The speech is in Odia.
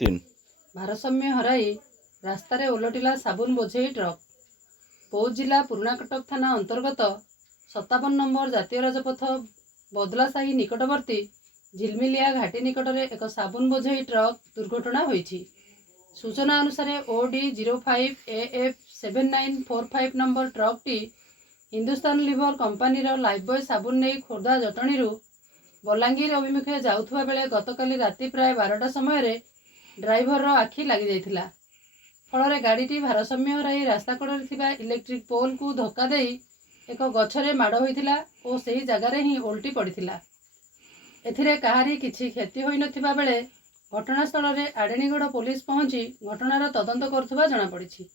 तीन ଭାରସାମ୍ୟ ହରାଇ ରାସ୍ତାରେ ଓଲଟିଲା ସାବୁନ ବୋଝେଇ ଟ୍ରକ୍। ବୌଦ୍ଧ ଜିଲ୍ଲା ପୁରୁଣାକଟକ ଥାନା ଅନ୍ତର୍ଗତ 57 ନମ୍ବର ଜାତୀୟ ରାଜପଥ ବଦଲାସାହି ନିକଟବର୍ତ୍ତୀ ଝିଲମିଲିଆ ଘାଟି ନିକଟରେ ଏକ ସାବୁନ ବୋଝେଇ ଟ୍ରକ୍ ଦୁର୍ଘଟଣା ହୋଇଛି। ସୂଚନା ଅନୁସାରେ OD 05 AF 7945 ନମ୍ବର ଟ୍ରକ୍ଟି ହିନ୍ଦୁସ୍ତାନ ଲିଭର କମ୍ପାନୀର ଲାଇଫବୟ ସାବୁନ ନେଇ ଖୋର୍ଦ୍ଧା ଜଟଣୀରୁ ବଲାଙ୍ଗୀର ଅଭିମୁଖେ ଯାଉଥିବା ବେଳେ ଗତକାଲି ରାତି ପ୍ରାୟ 12ଟା ସମୟରେ ଡ୍ରାଇଭରର ଆଖି ଲାଗିଯାଇଥିଲା। ଫଳରେ ଗାଡ଼ିଟି ଭାରସାମ୍ୟ ହରାଇ ରାସ୍ତା କଡ଼ରେ ଥିବା ଇଲେକ୍ଟ୍ରିକ୍ ପୋଲକୁ ଧକ୍କା ଦେଇ ଏକ ଗଛରେ ମାଡ଼ ହୋଇଥିଲା ଓ ସେହି ଜାଗାରେ ହିଁ ଓଲଟି ପଡ଼ିଥିଲା। ଏଥିରେ କାହାରି କିଛି କ୍ଷତି ହୋଇନଥିବା ବେଳେ ଘଟଣାସ୍ଥଳରେ ଆଡ଼େଣିଗଡ଼ ପୋଲିସ ପହଞ୍ଚି ଘଟଣାର ତଦନ୍ତ କରୁଥିବା ଜଣାପଡ଼ିଛି।